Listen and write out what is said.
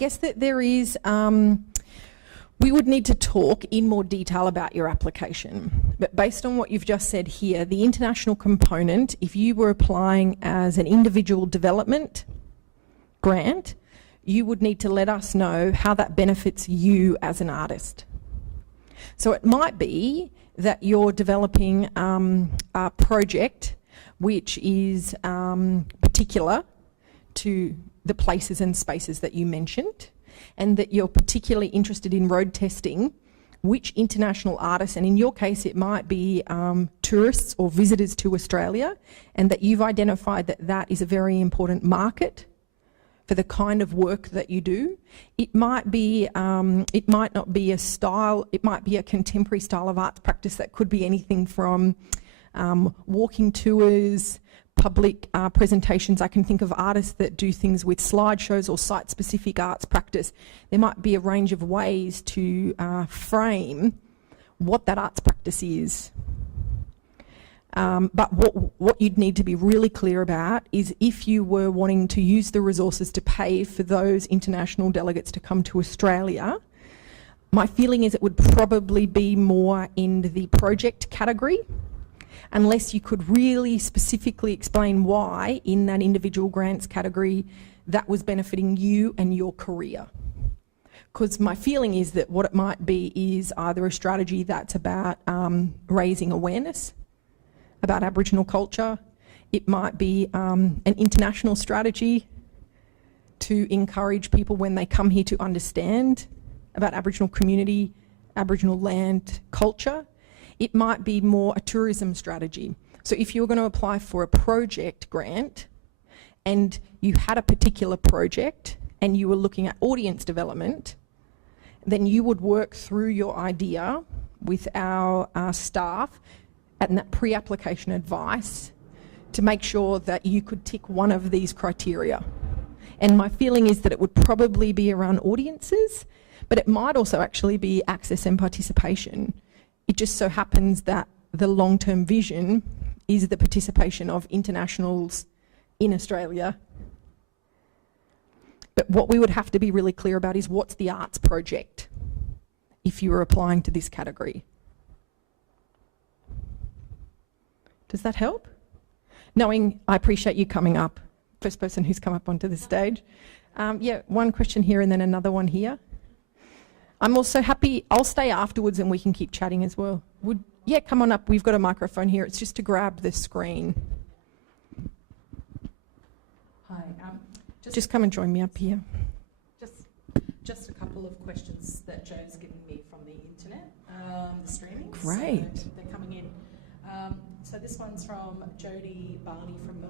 guess that there is, we would need to talk in more detail about your application. But based on what you've just said here, the international component, if you were applying as an individual development grant, you would need to let us know how that benefits you as an artist. So it might be that you're developing a project which is particular to the places and spaces that you mentioned, and that you're particularly interested in road testing which international artists, and in your case it might be tourists or visitors to Australia, and that you've identified that that is a very important market for the kind of work that you do. It might be, it might not be a style, it might be a contemporary style of arts practice that could be anything from walking tours, public presentations. I can think of artists that do things with slideshows or site-specific arts practice. There might be a range of ways to frame what that arts practice is. But what you'd need to be really clear about is if you were wanting to use the resources to pay for those international delegates to come to Australia, my feeling is it would probably be more in the project category, unless you could really specifically explain why in that individual grants category that was benefiting you and your career. Because my feeling is that what it might be is either a strategy that's about raising awareness about Aboriginal culture. It might be an international strategy to encourage people when they come here to understand about Aboriginal community, Aboriginal land, culture. It might be more a tourism strategy. So if you were going to apply for a project grant and you had a particular project and you were looking at audience development, then you would work through your idea with our staff and that pre-application advice to make sure that you could tick one of these criteria. And my feeling is that it would probably be around audiences, but it might also actually be access and participation. It just so happens that the long-term vision is the participation of internationals in Australia. But what we would have to be really clear about is what's the arts project if you were applying to this category. Does that help? Knowing, I appreciate you coming up. First person who's come up onto the stage. Yeah, one question here and then another one here. I'm also happy, I'll stay afterwards and we can keep chatting as well. Yeah, come on up, we've got a microphone here. It's just to grab the screen. Hi. Just come and join me up here. Just a couple of questions that Joe's given me from the internet, the streaming. Great. So they're coming in. So this one's from Jodie Barney from Melbourne.